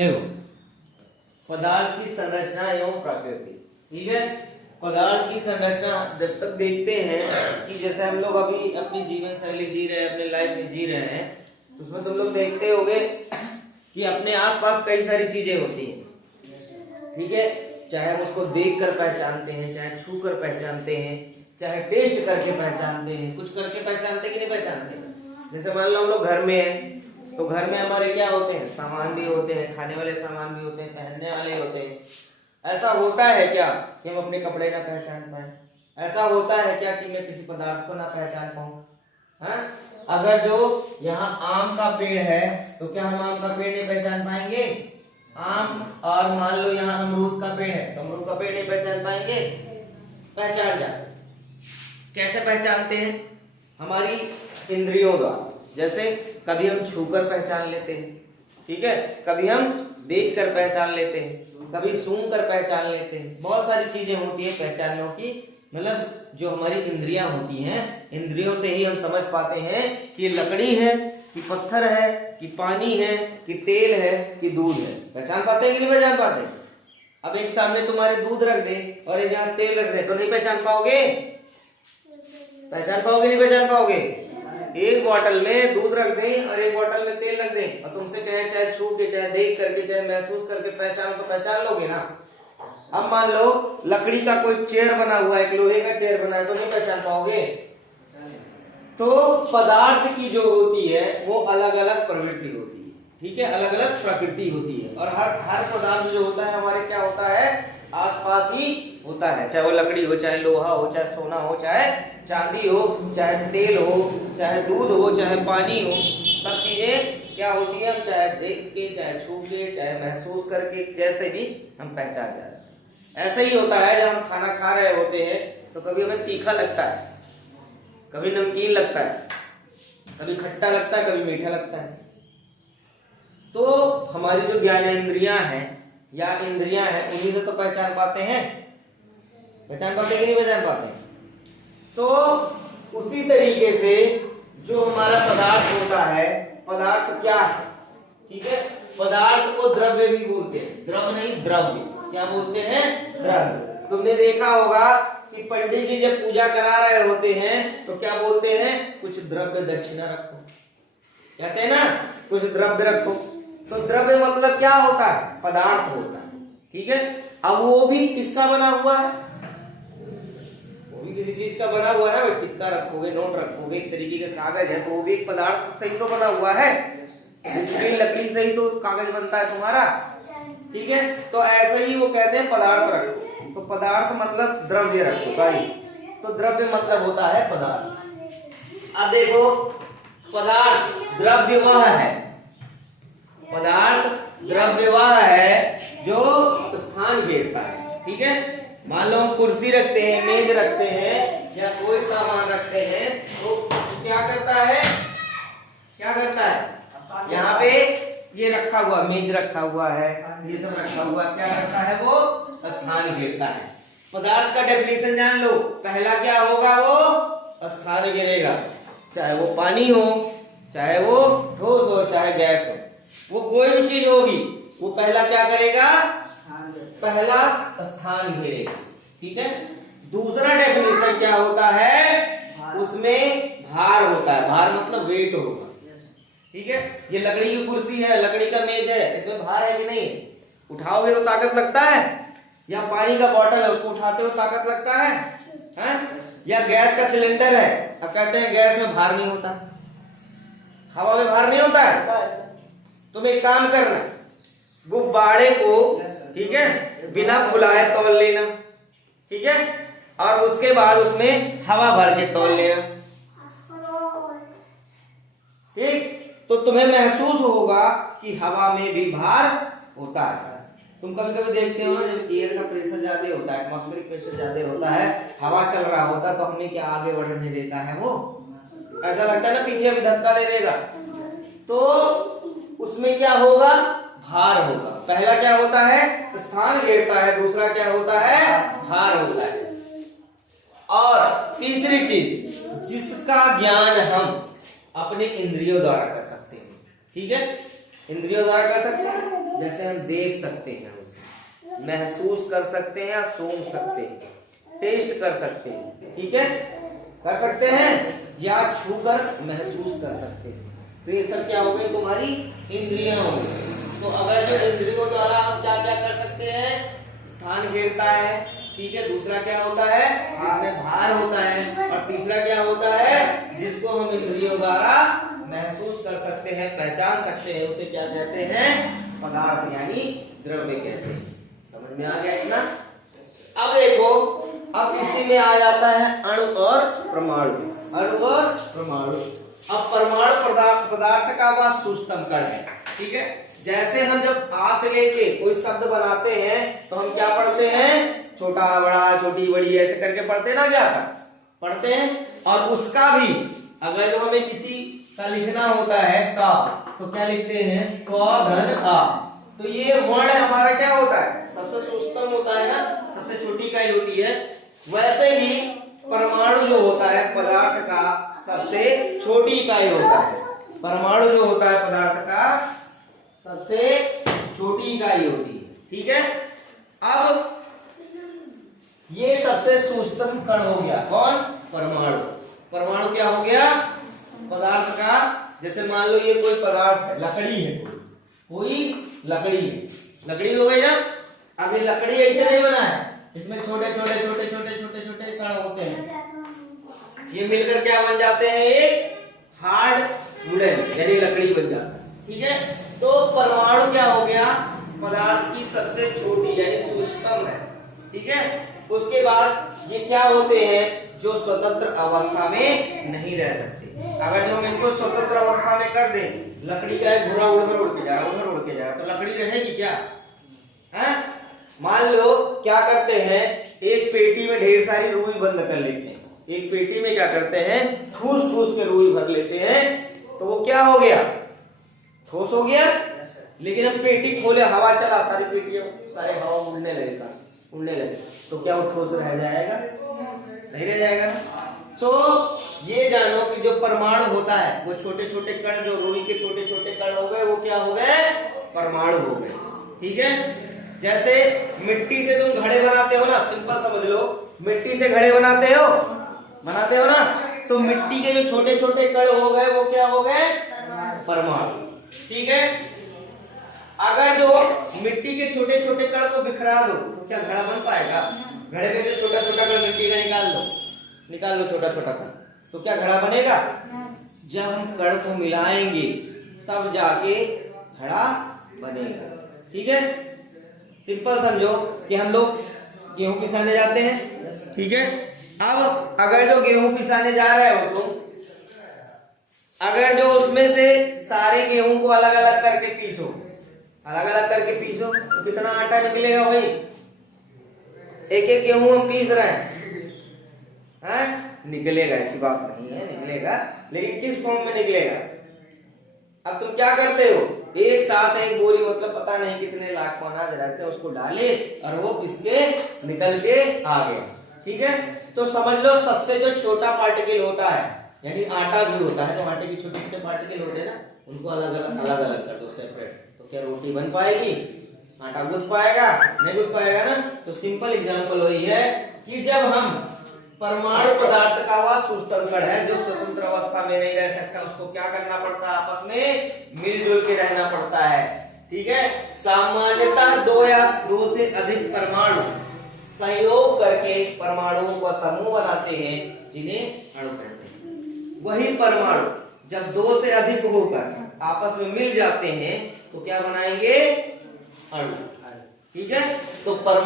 देखो, पदार्थ की संरचना एवं प्रकृति, ठीक है। पदार्थ की संरचना जब तक देखते हैं कि जैसे हम लोग अभी अपनी जीवन शैली जी रहे हैं, अपने लाइफ में जी रहे हैं, तो उसमें तुम लोग देखते होगे कि अपने आसपास कई सारी चीजें होती हैं, ठीक है। चाहे हम उसको देख कर पहचानते हैं, चाहे छू कर पहचानते हैं, चाहे टेस्ट करके पहचानते हैं, कुछ करके पहचानते कि नहीं पहचानते। जैसे मान लो हम लोग घर में हैं, तो घर में हमारे क्या होते हैं, सामान भी होते हैं, खाने वाले सामान भी होते हैं, पहनने वाले होते हैं। ऐसा होता है क्या कि हम अपने कपड़े ना पहचान पाए? ऐसा होता है क्या कि मैं किसी पदार्थ को ना पहचान पाऊं? अगर जो यहाँ आम का पेड़ है, तो क्या हम आम का पेड़ नहीं पहचान पाएंगे? आम, और मान लो यहाँ अमरूद का पेड़ है, तो अमरूद का पेड़ नहीं पहचान पाएंगे? पहचान जाए। कैसे पहचानते हैं? हमारी इंद्रियों द्वारा। जैसे कभी हम छूकर पहचान लेते हैं, ठीक है, कभी हम देख कर पहचान लेते हैं, कभी सूंघ कर पहचान लेते हैं। बहुत सारी चीजें होती है पहचानने की, मतलब जो हमारी इंद्रियां होती हैं, इंद्रियों से ही हम समझ पाते हैं कि लकड़ी है, कि पत्थर है, कि पानी है, कि तेल है, कि दूध है। पहचान पाते हैं कि नहीं पहचान पाते? अब एक सामने तुम्हारे दूध रख दे और एक यहाँ तेल रख दे, तो नहीं पहचान पाओगे? पहचान पाओगे नहीं पहचान पाओगे? एक बोतल में दूध रख दें और एक बोतल में तेल रख दें, और तुमसे कहें चाहे छू के, चाहे देख करके, चाहे महसूस करके पहचानो, तो पहचान लोगे ना। अब मान लो लकड़ी का कोई चेयर बना हुआ है, एक लोहे का चेयर बना है, तो नहीं पहचान पाओगे। तो पदार्थ की जो होती है वो अलग अलग प्रवृत्ति होती है, ठीक है, अलग अलग प्रकृति होती है। और हर पदार्थ जो होता है हमारे क्या होता है, आसपास ही होता है। चाहे वो लकड़ी हो, चाहे लोहा हो, चाहे सोना हो, चाहे चांदी हो, चाहे तेल हो, चाहे दूध हो, चाहे पानी हो, सब चीजें क्या होती है, हम चाहे देख के, चाहे छू के, चाहे महसूस करके, जैसे भी हम पहचान जाते हैं। ऐसा ही होता है जब हम खाना खा रहे होते हैं, तो कभी हमें तीखा लगता है, कभी नमकीन लगता है, कभी खट्टा लगता है, कभी मीठा लगता है। तो हमारी जो ज्ञानेंद्रियां हैं या इंद्रियां हैं, उन्हीं से तो पहचान पाते हैं। पहचान पाते कि नहीं पहचान पाते? तो उसी तरीके से जो हमारा पदार्थ होता है, पदार्थ क्या है, ठीक है, पदार्थ को द्रव्य भी बोलते हैं। द्रव नहीं, द्रव्य। क्या बोलते हैं? द्रव्य। तुमने देखा होगा कि पंडित जी जब पूजा करा रहे होते हैं तो क्या बोलते हैं, कुछ द्रव्य दक्षिणा रखो, कहते हैं ना, कुछ द्रव्य रखो। तो द्रव्य मतलब क्या होता है? पदार्थ होता है, ठीक है। अब वो भी किसका बना हुआ है? वो भी किसी चीज का बना हुआ है ना भाई। सिक्का रखोगे, नोट रखोगे, एक तरीके का कागज है, तो वो भी एक पदार्थ से ही तो बना हुआ है। लकड़ी से ही तो कागज बनता है तुम्हारा, ठीक है। तो ऐसे ही वो कहते हैं पदार्थ रखो। तो पदार्थ मतलब द्रव्य रखो, सॉरी, तो द्रव्य मतलब होता है पदार्थ। अब देखो, पदार्थ द्रव्य वह है, पदार्थ द्रव्य वह है जो स्थान घेरता है, ठीक है। मान लो हम कुर्सी रखते हैं, मेज रखते हैं, या कोई सामान रखते हैं, तो क्या करता है, क्या करता है, यहाँ पे ये रखा हुआ, मेज रखा हुआ है, ये सब रखा हुआ, क्या करता है, वो स्थान घेरता है। पदार्थ का डेफिनेशन जान लो, पहला क्या होगा, वो स्थान घेरेगा। चाहे वो पानी हो, चाहे वो ठोस हो, चाहे गैस हो, वो कोई भी चीज होगी, वो पहला क्या करेगा, पहला स्थान घेरेगा, ठीक है। दूसरा डेफिनेशन क्या होता है, उसमें भार होता है। भार मतलब वेट होगा, ठीक है। ये लकड़ी की कुर्सी है, लकड़ी का मेज है, इसमें भार है कि नहीं? उठाओगे तो ताकत लगता है। या पानी का बोतल है, उसको उठाते हो ताकत लगता है, हैं? या गैस का सिलेंडर है, अब कहते हैं गैस में भार नहीं होता, हवा में भार नहीं होता है। तुम एक काम करना, गुब्बारे को, ठीक है, बिना फुलाए तौल लेना, ठीक है, और उसके बाद उसमें हवा भर के तौल लेना, ठीक। तो तुम्हें महसूस होगा कि हवा में भी भार होता है। तुम कभी कभी देखते हो ना, जब एयर का प्रेशर ज्यादा होता है, एटमॉस्फेरिक प्रेशर ज्यादा होता है, हवा चल रहा होता है, तो हमें क्या आगे बढ़ने देता है, वो ऐसा लगता है ना पीछे भी धक्का दे देगा। तो उसमें क्या होगा, भार होगा। पहला क्या होता है, स्थान घेरता है, दूसरा क्या होता है, भार होता है। और तीसरी चीज, जिसका ज्ञान हम अपने इंद्रियों द्वारा कर सकते हैं, ठीक है, इंद्रियों द्वारा कर सकते हैं। जैसे हम देख सकते हैं, उसे महसूस कर सकते हैं या सूंघ सकते हैं, टेस्ट कर सकते हैं, ठीक है, कर सकते हैं या छूकर महसूस कर सकते हैं। तो ये सब क्या हो गई, तुम्हारी इंद्रियां हो गई। तो अगर जो इंद्रियों द्वारा हम क्या क्या कर सकते हैं, स्थान घेरता है, ठीक है, दूसरा क्या होता है, इसमें भार होता है, और तीसरा क्या होता है, जिसको हम इंद्रियों द्वारा महसूस कर सकते हैं, पहचान सकते हैं, उसे क्या कहते हैं, पदार्थ यानी द्रव्य कहते हैं। समझ में आ गया इतना? अब देखो, अब इसी में आ जाता है अणु और परमाणु, अणु और परमाणु। अब परमाणु पदार्थ का वह सूक्ष्म कण है, ठीक है। जैसे हम जब आ से लेके कोई शब्द बनाते हैं तो हम क्या पढ़ते हैं, छोटा बड़ा छोटी बड़ी ऐसे करके पढ़ते ना, क्या था पढ़ते हैं। और उसका भी अगर जो हमें किसी का लिखना होता है का, तो क्या लिखते हैं, क धन आ। तो ये वर्ण हमारा क्या होता है, सबसे सूक्ष्म होता है ना, सबसे छोटी इकाई होती है। वैसे ही परमाणु जो होता है पदार्थ का सबसे छोटी इकाई होता है। परमाणु जो होता है पदार्थ का सबसे छोटी इकाई होती है, ठीक है। अब ये सबसे सूक्ष्म कण हो गया, कौन, परमाणु। परमाणु क्या हो गया, पदार्थ का। जैसे मान लो ये कोई पदार्थ है, लकड़ी है, कोई लकड़ी है, लकड़ी हो गई ना। अब ये लकड़ी ऐसे नहीं बना है, इसमें छोटे छोटे छोटे छोटे छोटे छोटे कण होते हैं, ये मिलकर क्या बन जाते हैं, एक हार्ड वुडन यानी लकड़ी बन जाता है, ठीक है। तो परमाणु क्या हो गया, पदार्थ की सबसे छोटी यानी सूक्ष्म है, ठीक है। उसके बाद ये क्या होते हैं, जो स्वतंत्र अवस्था में नहीं रह सकते। अगर जो हम इनको स्वतंत्र अवस्था में कर दें, लकड़ी का एक घोड़ा उधर उड़ के जाएगा, उधर उड़ के जाएगा, तो लकड़ी रहेगी क्या, है? मान लो क्या करते हैं, एक पेटी में ढेर सारी रुई बंद कर लेते हैं, एक पेटी में क्या करते हैं, ठूस ठूस के रुई भर लेते हैं, तो वो क्या हो गया, ठोस हो गया। लेकिन हम पेटी खोले, हवा चला, सारी पेटियां सारे हवा उड़ने लगेगा, उड़ने लगे, तो क्या वो ठोस रह जाएगा, नहीं रह जाएगा। तो ये जानो कि जो परमाणु होता है वो छोटे छोटे कण, जो रुई के छोटे छोटे कण हो गए, वो क्या हो गए, परमाणु हो गए, ठीक है। जैसे मिट्टी से तुम घड़े बनाते हो ना, सिंपल समझ लो, मिट्टी से घड़े बनाते हो ना, तो मिट्टी के जो छोटे छोटे कण हो गए वो क्या हो गए, परमाणु, ठीक है। अगर जो मिट्टी के छोटे छोटे कण को बिखरा दो तो क्या घड़ा बन पाएगा, घड़े में से छोटा छोटा कण मिट्टी का निकाल लो छोटा छोटा कण, तो क्या घड़ा बनेगा। जब हम कण को मिलाएंगे तब जाके घड़ा बनेगा, ठीक है। सिंपल समझो कि हम लोग गेहूं पिसाने जाते हैं, ठीक है। अब अगर जो गेहूं पिसाने जा रहे हो तुम, अगर जो उसमें से सारे गेहूं को अलग अलग करके पीसो, तो कितना आटा निकलेगा भाई, एक एक गेहूं हम पीस रहे हैं, निकलेगा, ऐसी बात नहीं है, निकलेगा, लेकिन किस फॉर्म में निकलेगा। अब तुम क्या करते हो, एक साथ एक बोरी, मतलब पता नहीं कितने लाख अनाज रहते हैं, उसको डाले और वो पिसके निकल के आ गया, ठीक है। तो समझ लो सबसे जो छोटा पार्टिकल होता है, यानी आटा भी होता है, तो आटे के छोटे छोटे पार्टिकल होते हैं ना, उनको अलग अलग कर दो, सेपरेट, तो क्या रोटी बन पाएगी, आटा गुथ पाएगा, नहीं गुथ पाएगा ना। तो सिंपल एग्जांपल वही है कि जब हम परमाणु पदार्थ का वह सूक्ष्म कण है जो स्वतंत्र अवस्था में नहीं रह सकता, उसको क्या करना पड़ता है, आपस में मिलजुल के रहना पड़ता है, ठीक है। सामान्यतः दो या दो से अधिक परमाणु संयोग करके परमाणुओं का समूह बनाते हैं, जिन्हें अणु कहते हैं। वही परमाणु जब दो से अधिक होकर आपस में मिल जाते हैं तो क्या बनाएंगे, अणु, ठीक है। तो परमाणु